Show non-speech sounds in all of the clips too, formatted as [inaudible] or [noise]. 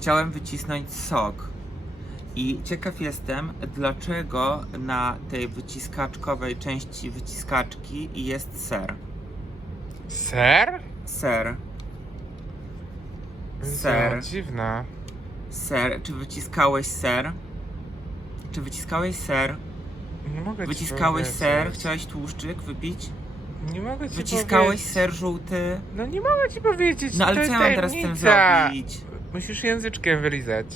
chciałem wycisnąć sok. I ciekaw jestem, dlaczego na tej wyciskaczkowej części wyciskaczki jest ser. Ser? Ser. Ser. Co, Dziwna. Ser. Czy wyciskałeś ser? Czy wyciskałeś ser? Nie mogę ci Wyciskałeś ser? Chciałeś tłuszczyk wypić? Nie mogę ci Wyciskałeś powiedzieć. ser żółty? No nie mogę ci powiedzieć. No ale to co ja mam teraz z tym tajemnica. zrobić? Musisz języczkiem wylizać.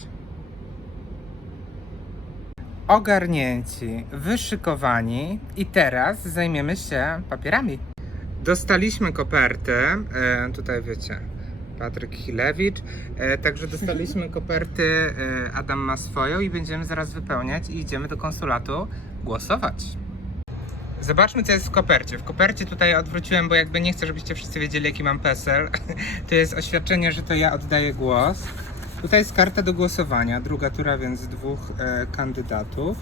ogarnięci, wyszykowani i teraz zajmiemy się papierami. Dostaliśmy kopertę, e, tutaj wiecie, Patryk Chilewicz, e, także dostaliśmy koperty, e, Adam ma swoją i będziemy zaraz wypełniać i idziemy do konsulatu głosować. Zobaczmy, co jest w kopercie. W kopercie tutaj odwróciłem, bo jakby nie chcę, żebyście wszyscy wiedzieli, jaki mam PESEL. [laughs] To jest oświadczenie, że to ja oddaję głos. Tutaj jest karta do głosowania, druga tura, więc dwóch e, kandydatów.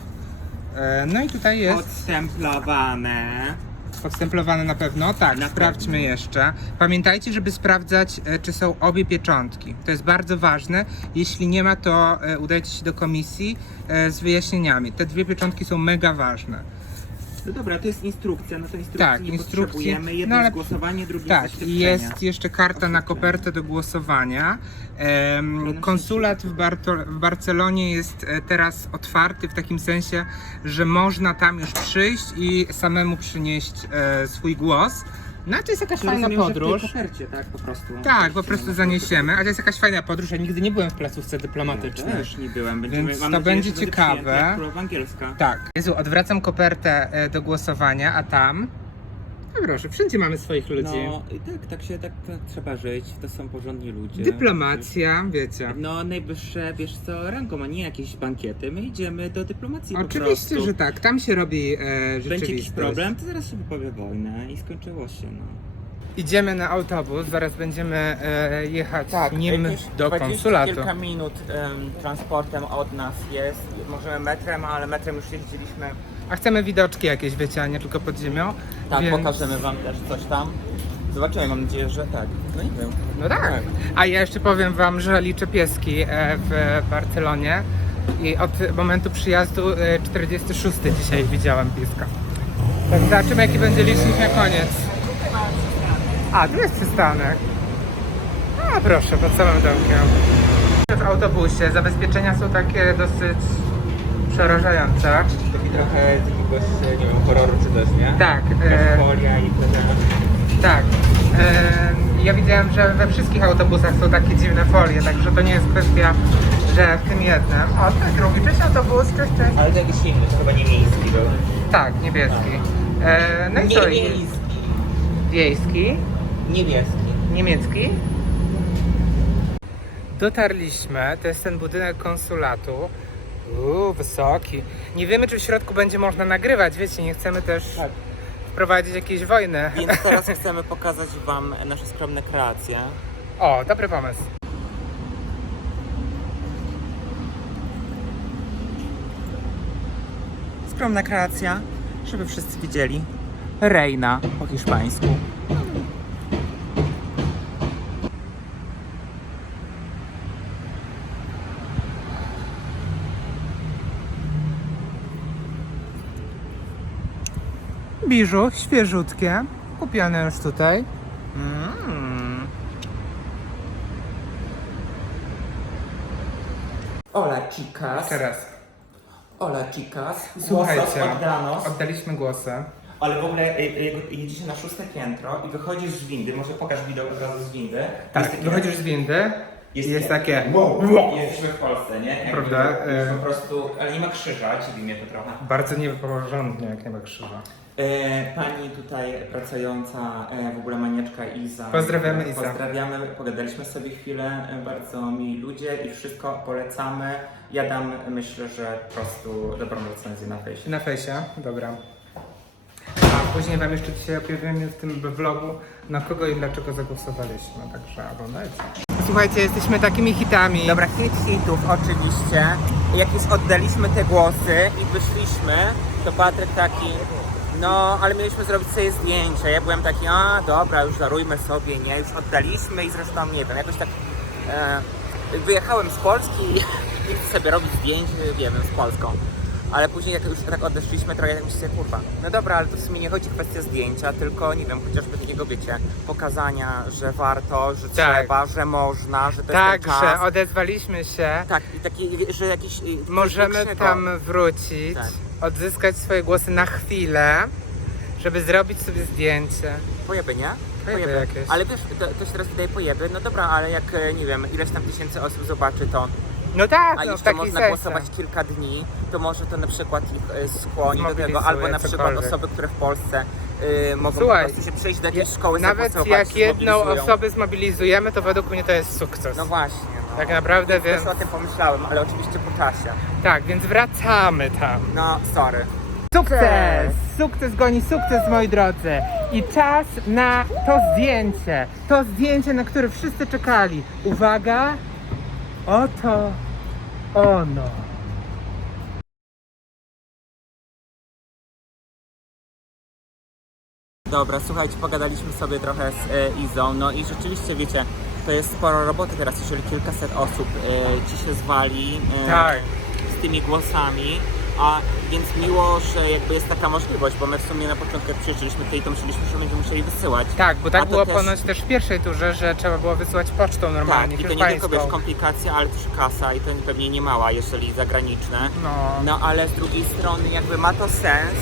E, no i tutaj jest Odstemplowane. podstemplowane na pewno. Tak, Na sprawdźmy pewno. jeszcze. Pamiętajcie, żeby sprawdzać, e, czy są obie pieczątki. To jest bardzo ważne. Jeśli nie ma, to e, udajcie się do komisji e, z wyjaśnieniami. Te dwie pieczątki są mega ważne. No dobra, to jest instrukcja, no to instrukcji Tak, nie instrukcji. potrzebujemy. Jedno No ale- jest głosowanie, drugie Tak, jest i oświadczenie. jest jeszcze karta na kopertę do głosowania. Konsulat w, w Barcelonie jest e, teraz otwarty w takim sensie, że można tam już przyjść i samemu przynieść e, swój głos. No to jest jakaś fajna że w podróż. kopercie, tak, po prostu. Tak, po prostu zaniesiemy, a to jest jakaś fajna podróż. Ja nigdy nie byłem w placówce dyplomatycznej. Też nie byłem. Będziemy, Więc to nadzieję, będzie ciekawe. angielska. Tak. Jezu, odwracam kopertę e, do głosowania, a tam... No proszę, wszędzie mamy swoich ludzi. No i tak, tak się tak, trzeba żyć. To są porządni ludzie. Dyplomacja, wiecie. No najwyższe, wiesz co, rangą, a nie jakieś bankiety. My idziemy do dyplomacji po Oczywiście, prostu. że tak. Tam się robi e, Będzie jakiś rzeczywistość. problem, to zaraz się wypowie wojnę i skończyło się, no. Idziemy na autobus, zaraz będziemy e, jechać Tak, nim jakieś do 20 konsulatu. kilka minut em, transportem od nas jest. Możemy metrem, ale metrem już jeździliśmy. A chcemy widoczki jakieś, wiecie, a nie tylko pod ziemią. Tak, więc... pokażemy wam też coś tam. Zobaczymy, mam nadzieję, że tak. No nie wiem. No tak. A ja jeszcze powiem wam, że liczę pieski e, w Barcelonie i od momentu przyjazdu e, 46 dzisiaj widziałem pieska. Tak, zobaczymy jaki będzie licznik na koniec. A, tu jest przystanek. A, proszę, pod samym domkiem. W autobusie zabezpieczenia są takie dosyć przerażające. Taki trochę z jakiegoś, nie wiem, horroru czy coś, nie? Tak, e, Folia i tyle. Tak. E, ja widziałem, że we wszystkich autobusach są takie dziwne folie, także to nie jest kwestia, że w tym jednym. O, to jest drugi. Cześć autobus, cześć, cześć. Ale to jakiś inny, to chyba nie miejski był. Tak, niebieski. E, no i co? Nie miejski. Wiejski. Niebieski. Niemiecki. Dotarliśmy, to jest ten budynek konsulatu. Uuu, wysoki. Nie wiemy, czy w środku będzie można nagrywać, wiecie, nie chcemy też Tak. wprowadzić jakiejś wojny. Więc teraz [laughs] chcemy pokazać wam nasze skromne kreacje. O, dobry pomysł. Skromna kreacja, żeby wszyscy widzieli. Reina po hiszpańsku. Biżu, świeżutkie, kupione już tutaj. Mm. Hola chicas. Teraz, Hola chicas. słuchajcie, Głosów oddaliśmy głosy. Ale w ogóle y, y, jedziecie na szóste piętro i wychodzisz z windy, może pokaż widok od razu z windy. Tak, Jest takie- wychodzisz z windy Jest, jest takie... Jesteśmy w Polsce, nie? Jakby Prawda? Y- Po prostu, ale nie ma krzyża, dziwi mnie to trochę. Bardzo nieporządnie, jak nie ma krzyża. E, pani tutaj pracująca, e, w ogóle maniaczka Iza. Pozdrawiamy, Iza. Pozdrawiamy, pogadaliśmy sobie chwilę, e, bardzo mili ludzie i wszystko polecamy. Ja dam, myślę, że po prostu dobrą recenzję na fejsie. Na fejsie, dobra. A później wam jeszcze dzisiaj opowiemy w tym vlogu, na kogo i dlaczego zagłosowaliśmy, także oglądajcie. Słuchajcie, jesteśmy takimi hitami. Dobra, hit hitów oczywiście. Jak już oddaliśmy te głosy i wyszliśmy, to Patryk taki, no ale mieliśmy zrobić sobie zdjęcia. Ja byłem taki, a dobra, już darujmy sobie, nie, już oddaliśmy i zresztą nie wiem, jakoś tak e, wyjechałem z Polski i [laughs] chcę sobie robić zdjęcie, nie wiem, z Polską. Ale później jak już tak odeszliśmy, trochę tak myślę, kurwa, no dobra, ale to w sumie nie chodzi o kwestię zdjęcia, tylko nie wiem, chociażby takiego, wiecie, pokazania, że warto, że Tak. trzeba, że można, że to Tak, jest ten czas. że odezwaliśmy się. Tak, i taki, że jakiś... y, coś Możemy większego. tam wrócić, Tak. odzyskać swoje głosy na chwilę, żeby zrobić sobie zdjęcie. Pojeby, nie? Pojeby jakieś. Ale wiesz, to, to się teraz wydaje pojeby, no dobra, ale jak, e, nie wiem, ileś tam tysięcy osób zobaczy to, No tak, a no, w takiej można sensie. głosować kilka dni, to może to na przykład ich e, skłoni do tego, albo na przykład cokolwiek. osoby, które w Polsce y, mogą Słuchaj, po prostu się przejść do jakiejś Je- szkoły, Nawet zagłosować, jak jedną zmobilizują. osobę zmobilizujemy, to według mnie to jest sukces. No właśnie, no. Tak naprawdę, Też więc o tym pomyślałem, ale oczywiście po czasie. tak, więc wracamy tam. No, sorry. Sukces! Sukces goni sukces, moi drodzy. I czas na to zdjęcie. To zdjęcie, na które wszyscy czekali. Uwaga! Oto ono. Dobra, słuchajcie, pogadaliśmy sobie trochę z e, Izą, no i rzeczywiście, wiecie, to jest sporo roboty teraz, jeżeli kilkaset osób e, ci się zwali e, Tak. z tymi głosami, a więc miło, że jakby jest taka możliwość, bo my w sumie na początku jak przyjeżdżaliśmy tutaj, to myśleliśmy, że będziemy musieli wysyłać. Tak, bo tak było też- ponoć też w pierwszej turze, że trzeba było wysyłać pocztą normalnie, Tak, i to nie tylko wiesz, komplikacja, ale też kasa i to pewnie nie mała, jeżeli zagraniczne. No. No ale z drugiej strony jakby ma to sens,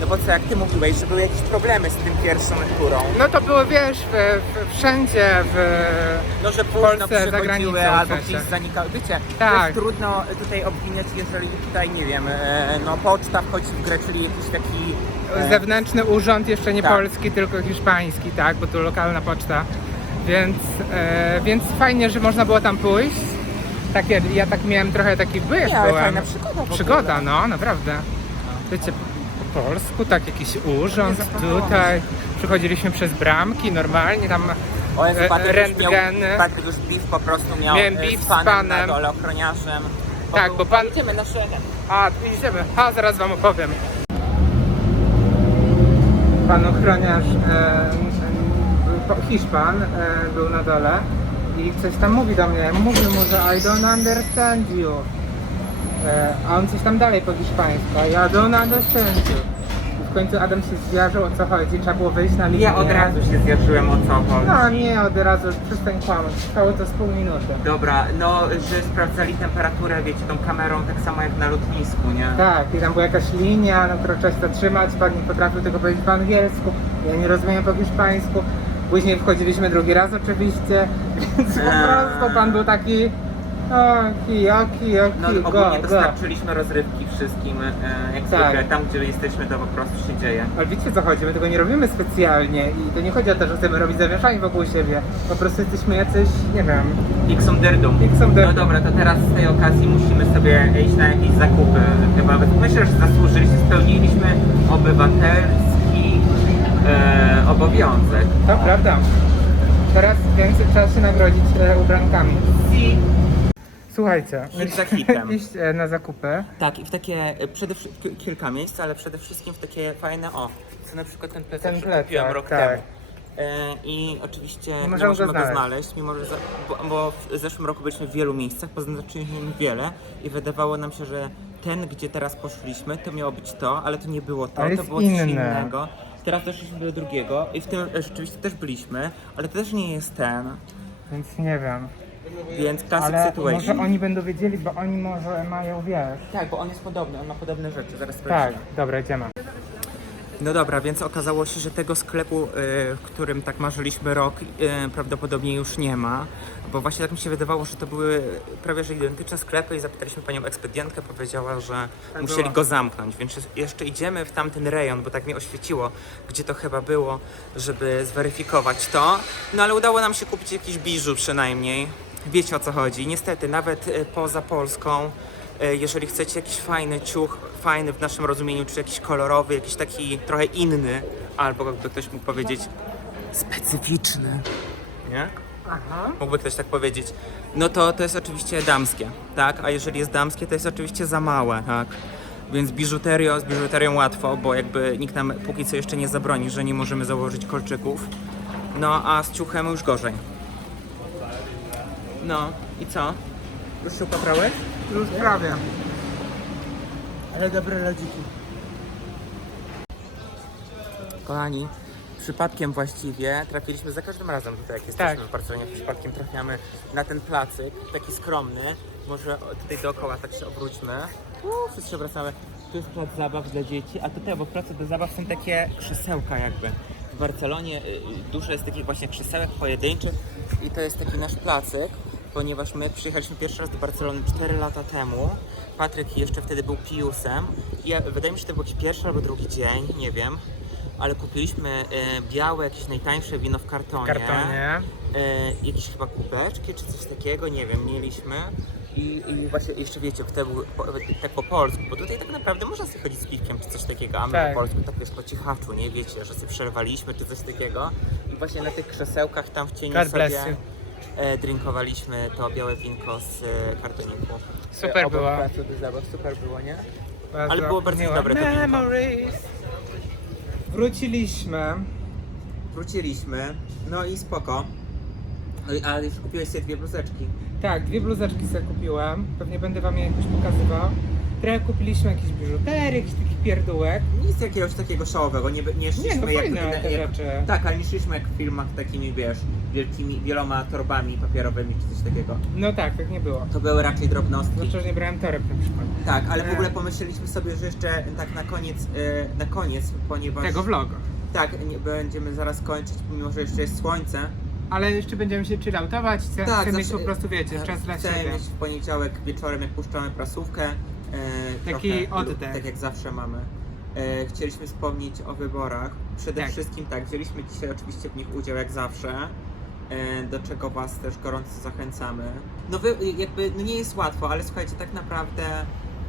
no bo co, jak ty mówiłeś, że były jakieś problemy z tym pierwszą lekturą. No to było, wiesz, w, w, wszędzie w... No, że późno Polsce, za przychodziły albo gdzieś zanikały. Wiecie, to Tak. jest trudno tutaj obwiniać, jeżeli tutaj, nie wiem, e, no poczta wchodzi w grę, czyli jakiś taki... e, Zewnętrzny urząd, jeszcze nie tak. polski, tylko hiszpański, tak, bo tu lokalna poczta. Więc, e, więc fajnie, że można było tam pójść. Takie, ja tak miałem trochę taki wyjazd Nie, ale byłem. fajna przygoda w ogóle. Przygoda, no, naprawdę. Wiecie, polsku, tak, jakiś urząd tutaj. Przechodziliśmy przez bramki, normalnie tam O Jezu, e, Patryk już, miał, rentgeny. Patryk już beef po prostu miał Miałem e, beef z z panem, na dole, ochroniarzem. Tak, bo pan- Idziemy na. A, tu idziemy. A, zaraz wam opowiem. Pan ochroniarz, e, e, Hiszpan, e, był na dole i coś tam mówi do mnie. Mówi mu, że I don't understand you. E, a on coś tam dalej po hiszpańsku. a Ja don't understand you. I w końcu Adam się zjarzył o co chodzi. Trzeba było wyjść na linię. Ja od razu się zjarzyłem o co chodzi. No nie, od razu, przestań kłamać. Trwało to z pół minuty. Dobra, no, że sprawdzali temperaturę, wiecie, tą kamerą, tak samo jak na lotnisku, nie? Tak, i tam była jakaś linia, na którą trzeba się zatrzymać, pan nie potrafił tego powiedzieć po angielsku, ja nie rozumiem po hiszpańsku. Później wchodziliśmy drugi raz oczywiście, [laughs] więc po Eee. prostu pan był taki oki, oki, oki, No ogólnie dostarczyliśmy rozrywki wszystkim, e, jak Tak. zwykle, tam gdzie jesteśmy to po prostu się dzieje. Ale wiecie co chodzi, my tego nie robimy specjalnie i to nie chodzi o to, że chcemy robić zamieszanie wokół siebie. Po prostu jesteśmy jacyś, nie wiem, Ixom dyrdum. Ixom dyrdum. No dobra, to teraz z tej okazji musimy sobie iść na jakieś zakupy chyba. Myślę, że zasłużyliśmy, spełniliśmy obywatelski e, obowiązek. to prawda. Teraz więcej trzeba się nagrodzić e, ubrankami. Si. Słuchajcie, Hit za hitem. iść e, na zakupy. Tak, i w takie, e, przede wszystkim kilka miejsc, ale przede wszystkim w takie fajne, o, co na przykład ten plecak, Ten plecak, kupiłem rok tak. temu. E, I oczywiście nie możemy możemy, go znaleźć. mimo że za, bo, bo w zeszłym roku byliśmy w wielu miejscach, poznaczyliśmy wiele i wydawało nam się, że ten, gdzie teraz poszliśmy, to miało być to, ale to nie było to, Ale to jest było coś inne. innego. Teraz doszliśmy do drugiego i w tym e, rzeczywiście też byliśmy, ale to też nie jest ten, Więc nie wiem. Więc classic Ale situation. może oni będą wiedzieli, bo oni może mają, wiesz. Tak, bo on jest podobny, on ma podobne rzeczy, zaraz Tak, sprawdzimy. dobra, idziemy. No dobra, więc okazało się, że tego sklepu, y, w którym tak marzyliśmy rok, y, prawdopodobnie już nie ma. Bo właśnie tak mi się wydawało, że to były prawie że identyczne sklepy i zapytaliśmy panią ekspedientkę, powiedziała, że musieli było. go zamknąć. Więc jest- jeszcze idziemy w tamten rejon, bo tak mnie oświeciło, gdzie to chyba było, żeby zweryfikować to. No ale udało nam się kupić jakiś biżu przynajmniej. Wiecie o co chodzi. Niestety, nawet y, poza Polską, y, jeżeli chcecie jakiś fajny ciuch, fajny w naszym rozumieniu, czy jakiś kolorowy, jakiś taki trochę inny, albo jakby ktoś mógł powiedzieć specyficzny, nie? Aha. Mógłby ktoś tak powiedzieć. No to to jest oczywiście damskie, tak? A jeżeli jest damskie, to jest oczywiście za małe, tak? Więc biżuterią, z biżuterią łatwo, bo jakby nikt nam póki co jeszcze nie zabroni, że nie możemy założyć kolczyków. No a z ciuchem już gorzej. No i co? Już się pobrałeś? Już prawie. Ale dobre lodziki. Kochani, przypadkiem właściwie trafiliśmy za każdym razem tutaj, jak jesteśmy Tak. w Barcelonie, przypadkiem trafiamy na ten placyk, taki skromny. Może tutaj dookoła tak się obróćmy. Uuu, wszyscy się wracamy. Tu jest plac zabaw dla dzieci, a tutaj obok placu do zabaw są takie krzesełka jakby. W Barcelonie y, y, dużo jest takich właśnie krzesełek pojedynczych i to jest taki nasz placyk, ponieważ my przyjechaliśmy pierwszy raz do Barcelony 4 lata temu. Patryk jeszcze wtedy był Piusem. I wydaje mi się, że to był jakiś pierwszy albo drugi dzień, nie wiem. Ale kupiliśmy e, białe, jakieś najtańsze wino w kartonie. kartonie. E, jakieś chyba kubeczki czy coś takiego, nie wiem, mieliśmy. I, I właśnie jeszcze wiecie, wtedy po, tak po polsku, bo tutaj tak naprawdę można sobie chodzić z piwkiem czy coś takiego, a my Tak. po polsku tak wiesz po cichaczu, nie wiecie, że sobie przerwaliśmy czy coś takiego. I właśnie na tych krzesełkach tam w cieniu God sobie drinkowaliśmy to białe winko z e, kartoniku. Super e, obok było. placu do zabaw, super było, nie? Bardzo Ale było bardzo dobre to winko. Memories. Wróciliśmy. Wróciliśmy, no i spoko. No i, ale już kupiłeś sobie dwie bluzeczki. Tak, dwie bluzeczki sobie kupiłem. Pewnie będę wam je jakoś pokazywał. Trochę kupiliśmy jakieś biżuterii, jakiś takich pierdółek. Nic jakiegoś takiego showowego, nie, nie szliśmy Nie, no jak, fajne jak, te jak, rzeczy. Tak, ale nie szliśmy jak w filmach takimi, wiesz, wielkimi, wieloma torbami papierowymi czy coś takiego. No tak, tak nie było. To były raczej drobnostki. Zwłaszcza, że nie brałem toreb na przykład. Tak, ale w E. ogóle pomyśleliśmy sobie, że jeszcze tak na koniec, e, na koniec, ponieważ... Tego vloga. Tak, nie, będziemy zaraz kończyć, mimo że jeszcze jest słońce. Ale jeszcze będziemy się chillautować. Chcę, Tak, chcę mieć znaczy, po prostu, wiecie, czas dla Chcemy siebie. mieć w poniedziałek wieczorem, jak puszczamy prasówkę. E, Taki trochę, oddech. Tak jak zawsze mamy. E, chcieliśmy wspomnieć o wyborach. Przede Tak. wszystkim tak, wzięliśmy dzisiaj oczywiście w nich udział jak zawsze. E, do czego Was też gorąco zachęcamy. No wy, jakby, no nie jest łatwo, ale słuchajcie, tak naprawdę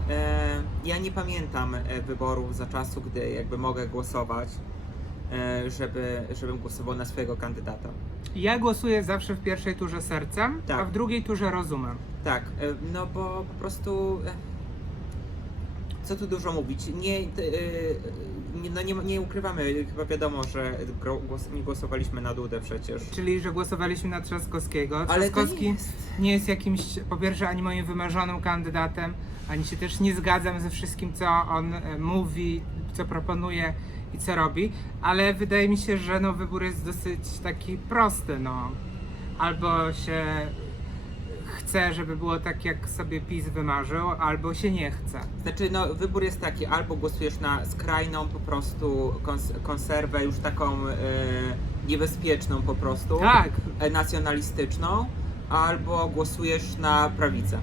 e, ja nie pamiętam wyborów za czasu, gdy jakby mogę głosować, e, żeby, żebym głosował na swojego kandydata. Ja głosuję zawsze w pierwszej turze sercem, Tak. a w drugiej turze rozumem. Tak, e, no bo po prostu. Co tu dużo mówić? Nie, e, nie, no nie, nie ukrywamy, chyba wiadomo, że głos, nie głosowaliśmy na Dudę przecież. Czyli, że głosowaliśmy na Trzaskowskiego. Ale Trzaskowski nie jest. nie jest jakimś, po pierwsze, ani moim wymarzonym kandydatem, ani się też nie zgadzam ze wszystkim, co on e, mówi, co proponuje i co robi, ale wydaje mi się, że no, wybór jest dosyć taki prosty, no. Albo się chce, żeby było tak, jak sobie PiS wymarzył, albo się nie chce. Znaczy, no wybór jest taki, albo głosujesz na skrajną po prostu kons- konserwę, już taką e, niebezpieczną po prostu, Tak, e, nacjonalistyczną, albo głosujesz na prawicę.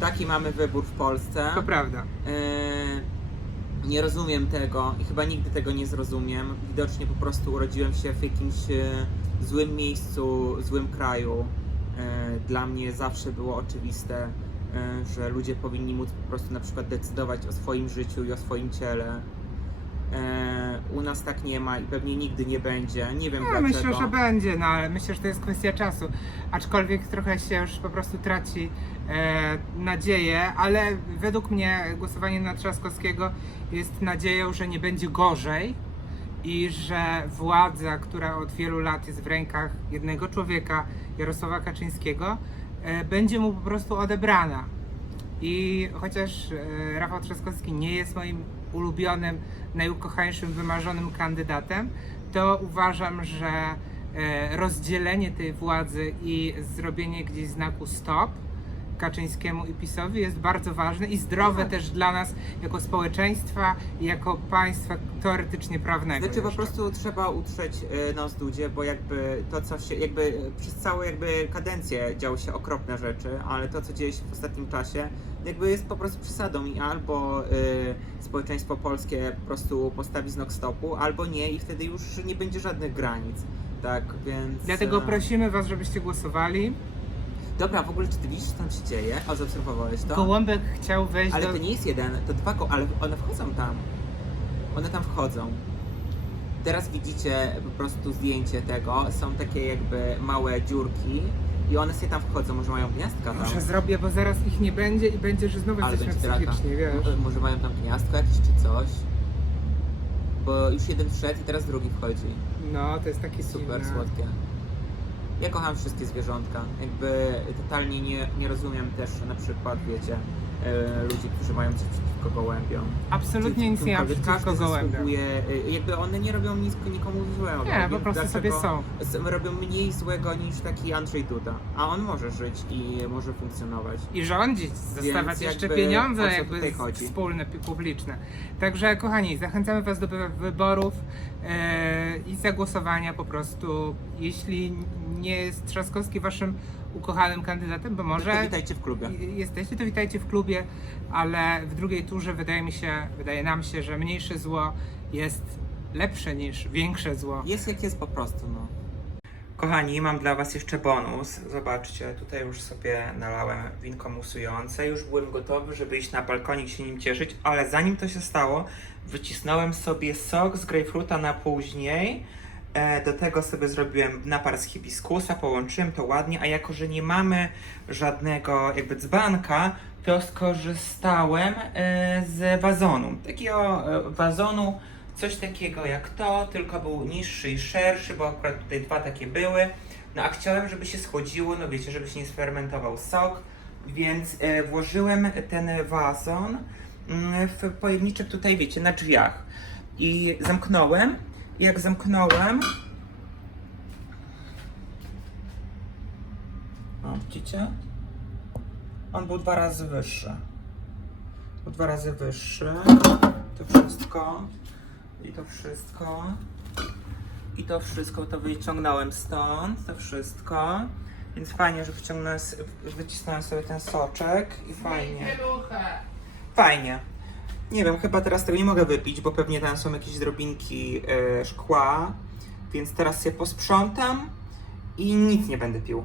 Taki mamy wybór w Polsce. to prawda. Yy, nie rozumiem tego i chyba nigdy tego nie zrozumiem. Widocznie po prostu urodziłem się w jakimś e, złym miejscu, złym kraju. E, Dla mnie zawsze było oczywiste, e, że ludzie powinni móc po prostu na przykład decydować o swoim życiu i o swoim ciele. E, U nas tak nie ma i pewnie nigdy nie będzie. Nie wiem Ja dlaczego. myślę, że będzie, no ale myślę, że to jest kwestia czasu. Aczkolwiek trochę się już po prostu traci e, nadzieję, ale według mnie głosowanie na Trzaskowskiego jest nadzieją, że nie będzie gorzej i że władza, która od wielu lat jest w rękach jednego człowieka, Jarosława Kaczyńskiego, e, będzie mu po prostu odebrana. I chociaż e, Rafał Trzaskowski nie jest moim ulubionym, najukochańszym, wymarzonym kandydatem, to uważam, że e, rozdzielenie tej władzy i zrobienie gdzieś znaku stop Kaczyńskiemu i PiSowi jest bardzo ważne i zdrowe Tak. też dla nas jako społeczeństwa i jako państwa teoretycznie prawnego. Znaczy po jeszcze. prostu trzeba utrzeć y, nos dudzie, bo jakby to co się, jakby y, przez całą jakby kadencję działy się okropne rzeczy, ale to co dzieje się w ostatnim czasie jakby jest po prostu przesadą i albo y, społeczeństwo polskie po prostu postawi znak stopu, albo nie i wtedy już nie będzie żadnych granic. Tak, więc... Dlatego e, prosimy Was, żebyście głosowali. Dobra, w ogóle czy ty widzisz co tam się dzieje? O, zaobserwowałeś to? Gołąbek chciał wejść Ale do... to nie jest jeden, to dwa go, ale one wchodzą tam. One tam wchodzą. Teraz widzicie po prostu zdjęcie tego. Są takie jakby małe dziurki i one sobie tam wchodzą. Może mają gniazdka tam. Może zrobię, bo zaraz ich nie będzie i będzie, że znowu Ale jesteśmy będzie traka. psychicznie, wiesz. Może- Może mają tam gniazdko jakieś czy coś. Bo już jeden wszedł i teraz drugi wchodzi. No, to jest takie Super dziwne. słodkie. Ja kocham wszystkie zwierzątka. Jakby totalnie nie, nie rozumiem też na przykład, wiecie, e, ludzi, którzy mają coś przeciwko gołębiom. Absolutnie nic nie mam Cokolwiek, przeciwko każdy gołębiom. zasługuje, e, jakby one nie robią nic nikomu złego. Nie, więc po prostu sobie dlaczego są. s- Robią mniej złego niż taki Andrzej Duda. A on może żyć i może funkcjonować. I rządzić, dostawać jeszcze jakby pieniądze o co jakby tutaj z- chodzi? wspólne, pi- publiczne. Także kochani, zachęcamy Was do wy- wyborów e, i zagłosowania po prostu. Jeśli nie jest Trzaskowski Waszym ukochanym kandydatem, bo To może witajcie w klubie. jesteście, to witajcie w klubie, ale w drugiej turze wydaje mi się, wydaje nam się, że mniejsze zło jest lepsze niż większe zło. Jest jak jest po prostu, no. Kochani, mam dla Was jeszcze bonus. Zobaczcie, tutaj już sobie nalałem winko musujące. Już byłem gotowy, żeby iść na balkonik się nim cieszyć, ale zanim to się stało, wycisnąłem sobie sok z grejpfruta na później. E, Do tego sobie zrobiłem napar z hibiskusa, połączyłem to ładnie, a jako, że nie mamy żadnego jakby dzbanka, to skorzystałem e, z wazonu. Takiego e, wazonu, coś takiego jak to, tylko był niższy i szerszy, bo akurat tutaj dwa takie były. No a chciałem, żeby się schłodziło, no wiecie, żeby się nie sfermentował sok, więc włożyłem ten wazon mm, w pojemniczek tutaj, wiecie, na drzwiach. I zamknąłem. Jak zamknąłem, o, widzicie? On był dwa razy wyższy. Był dwa razy wyższy. To wszystko. I to wszystko. I to wszystko to wyciągnąłem stąd. To wszystko. Więc fajnie, że wyciągnąłem, wycisnąłem sobie ten soczek i fajnie. Fajnie. Nie wiem, chyba teraz tego nie mogę wypić, bo pewnie tam są jakieś drobinki e, szkła. Więc teraz się posprzątam i nic nie będę pił.